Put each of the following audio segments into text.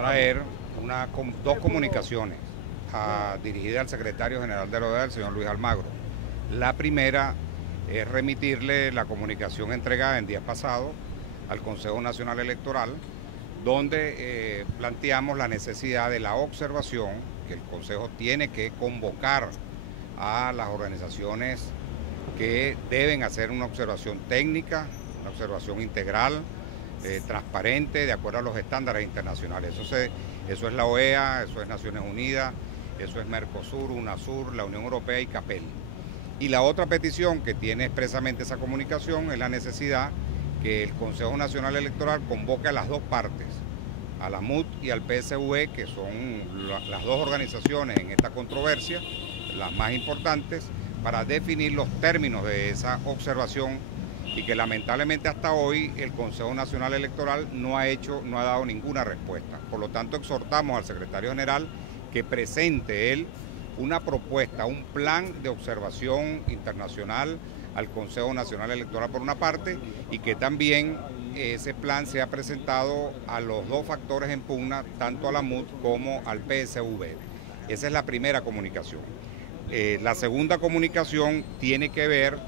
traer dos comunicaciones dirigidas al secretario general de la OEA, el señor Luis Almagro. La primera es remitirle la comunicación entregada en días pasados al Consejo Nacional Electoral, donde planteamos la necesidad de la observación, que el Consejo tiene que convocar a las organizaciones que deben hacer una observación técnica, una observación integral, transparente, de acuerdo a los estándares internacionales. Eso es la OEA, eso es Naciones Unidas, eso es Mercosur, UNASUR, la Unión Europea y CAPEL. Y la otra petición que tiene expresamente esa comunicación es la necesidad que el Consejo Nacional Electoral convoque a las dos partes, a la MUT y al PSV, que son las dos organizaciones en esta controversia, las más importantes, para definir los términos de esa observación, y que lamentablemente hasta hoy el Consejo Nacional Electoral no ha dado ninguna respuesta. Por lo tanto, exhortamos al secretario general que presente él una propuesta, un plan de observación internacional al Consejo Nacional Electoral por una parte, y que también ese plan sea presentado a los dos factores en pugna, tanto a la MUT como al PSV. Esa es la primera comunicación. La segunda comunicación tiene que ver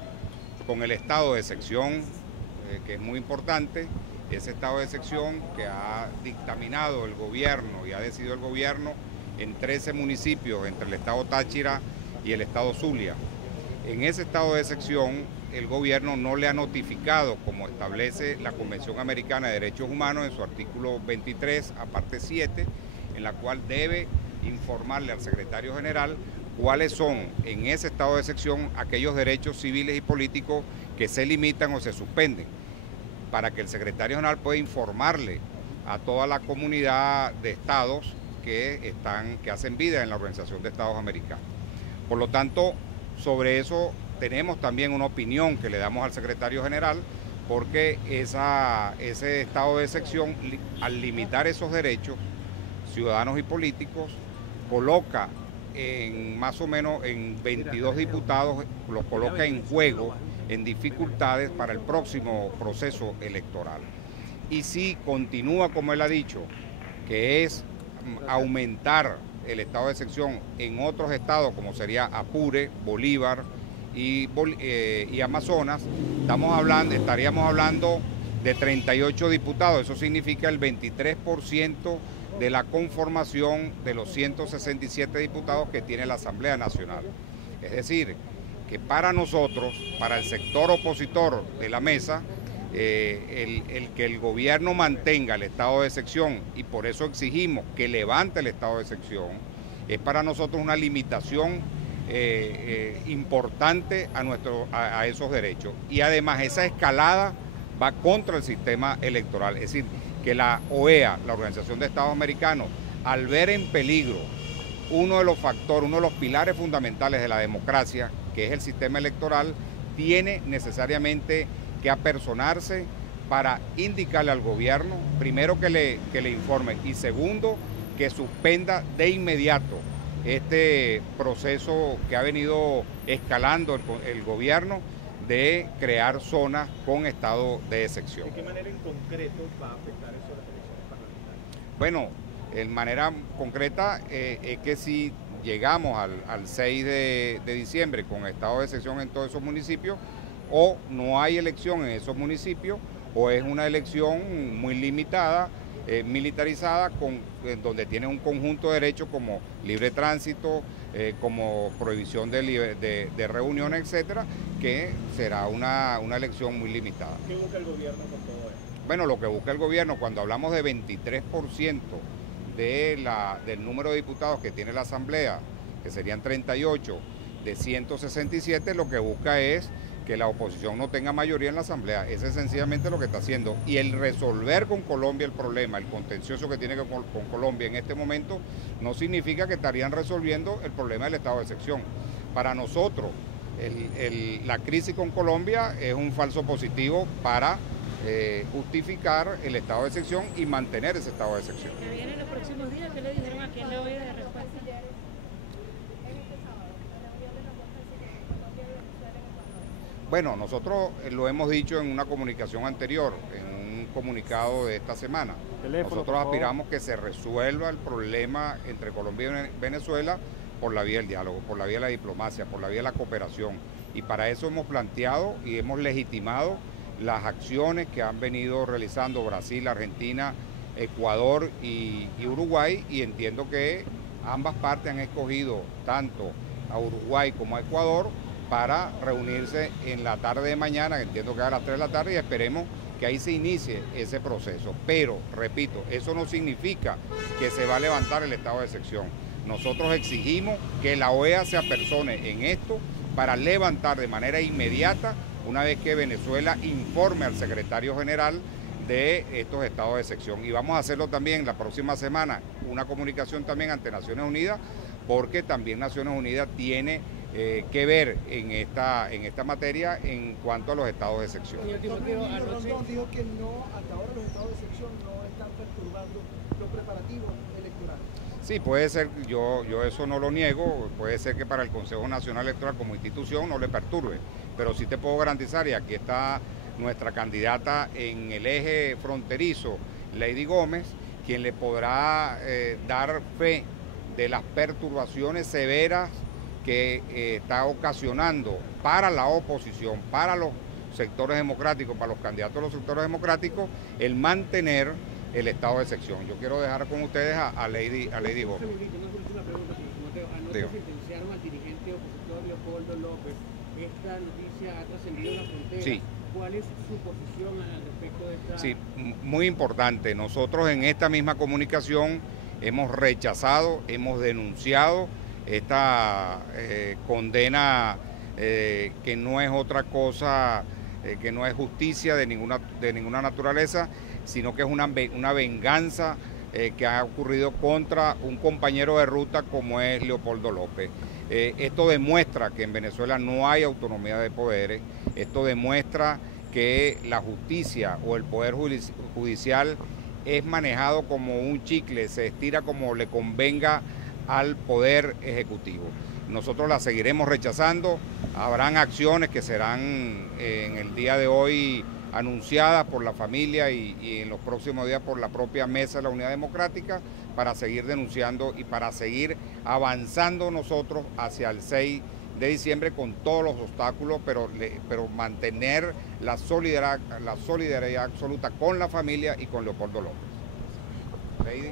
con el estado de excepción, que es muy importante. Ese estado de excepción que ha dictaminado el gobierno y ha decidido el gobierno en 13 municipios entre el estado Táchira y el estado Zulia. En ese estado de excepción, el gobierno no le ha notificado, como establece la Convención Americana de Derechos Humanos en su artículo 23, aparte 7, en la cual debe informarle al secretario general cuáles son en ese estado de excepción aquellos derechos civiles y políticos que se limitan o se suspenden, para que el secretario general pueda informarle a toda la comunidad de estados que hacen vida en la Organización de Estados Americanos. Por lo tanto, sobre eso tenemos también una opinión que le damos al secretario general, porque ese estado de excepción, al limitar esos derechos ciudadanos y políticos, coloca más o menos en 22 diputados, los coloca en juego, en dificultades para el próximo proceso electoral. Y si continúa como él ha dicho, que es aumentar el estado de excepción en otros estados, como sería Apure, Bolívar y Amazonas, estaríamos hablando de 38 diputados. Eso significa el 23% de la conformación de los 167 diputados que tiene la Asamblea Nacional. Es decir, que para nosotros, para el sector opositor de la mesa, el que el gobierno mantenga el estado de excepción, y por eso exigimos que levante el estado de excepción, es para nosotros una limitación importante a esos derechos. Y además esa escalada va contra el sistema electoral. Es decir, que la OEA, la Organización de Estados Americanos, al ver en peligro uno de los pilares fundamentales de la democracia, que es el sistema electoral, tiene necesariamente que apersonarse para indicarle al gobierno, primero que le informe, y segundo, que suspenda de inmediato este proceso que ha venido escalando el gobierno de crear zonas con estado de excepción. ¿De qué manera en concreto va a afectar eso a las elecciones parlamentarias? Bueno, en manera concreta es que si llegamos al 6 de diciembre con estado de excepción en todos esos municipios, o no hay elección en esos municipios, o es una elección muy limitada, militarizada, donde tiene un conjunto de derechos como libre tránsito, como prohibición de reuniones, etcétera, que será una elección muy limitada. ¿Qué busca el gobierno con todo esto? Bueno, lo que busca el gobierno, cuando hablamos de 23% del número de diputados que tiene la Asamblea, que serían 38 de 167, lo que busca es que la oposición no tenga mayoría en la Asamblea. Eso es sencillamente lo que está haciendo. Y el resolver con Colombia el problema, el contencioso que tiene con Colombia en este momento, no significa que estarían resolviendo el problema del estado de excepción. Para nosotros, la crisis con Colombia es un falso positivo para justificar el estado de excepción y mantener ese estado de excepción. ¿Que vienen los próximos días? ¿Qué le dijeron aquí en la OEA de respuesta? Bueno, nosotros lo hemos dicho en una comunicación anterior, en un comunicado de esta semana. Nosotros aspiramos que se resuelva el problema entre Colombia y Venezuela por la vía del diálogo, por la vía de la diplomacia, por la vía de la cooperación. Y para eso hemos planteado y hemos legitimado las acciones que han venido realizando Brasil, Argentina, Ecuador y Uruguay, y entiendo que ambas partes han escogido tanto a Uruguay como a Ecuador para reunirse en la tarde de mañana, que entiendo que es a las 3 de la tarde, y esperemos que ahí se inicie ese proceso. Pero, repito, eso no significa que se va a levantar el estado de excepción. Nosotros exigimos que la OEA se apersone en esto para levantar de manera inmediata, una vez que Venezuela informe al secretario general de estos estados de excepción. Y vamos a hacerlo también la próxima semana, una comunicación también ante Naciones Unidas, porque también Naciones Unidas tiene que ver en esta materia en cuanto a los estados de excepción. Rondón dijo que no, hasta ahora los estados de excepción no están perturbando los preparativos electorales. Sí, puede ser, yo eso no lo niego, puede ser que para el Consejo Nacional Electoral como institución no le perturbe, pero sí te puedo garantizar, y aquí está nuestra candidata en el eje fronterizo, Lady Gómez, quien le podrá dar fe de las perturbaciones severas que está ocasionando para la oposición, para los sectores democráticos, para los candidatos de los sectores democráticos, el mantener el estado de excepción. Yo quiero dejar con ustedes a Lady Gómez. Anoche sentenciaron al dirigente opositor Leopoldo López. Esta noticia ha trascendido la frontera. Sí. ¿Cuál es su posición al respecto de esta? Sí, muy importante. Nosotros en esta misma comunicación hemos rechazado, hemos denunciado esta condena que no es otra cosa, que no es justicia de ninguna naturaleza, sino que es una venganza que ha ocurrido contra un compañero de ruta como es Leopoldo López. Esto demuestra que en Venezuela no hay autonomía de poderes, esto demuestra que la justicia o el poder judicial es manejado como un chicle, se estira como le convenga al poder ejecutivo. Nosotros la seguiremos rechazando, habrán acciones que serán en el día de hoy anunciadas por la familia y en los próximos días por la propia Mesa de la Unidad Democrática para seguir denunciando y para seguir avanzando nosotros hacia el 6 de diciembre con todos los obstáculos, pero mantener la solidaridad absoluta con la familia y con Leopoldo López. Lady.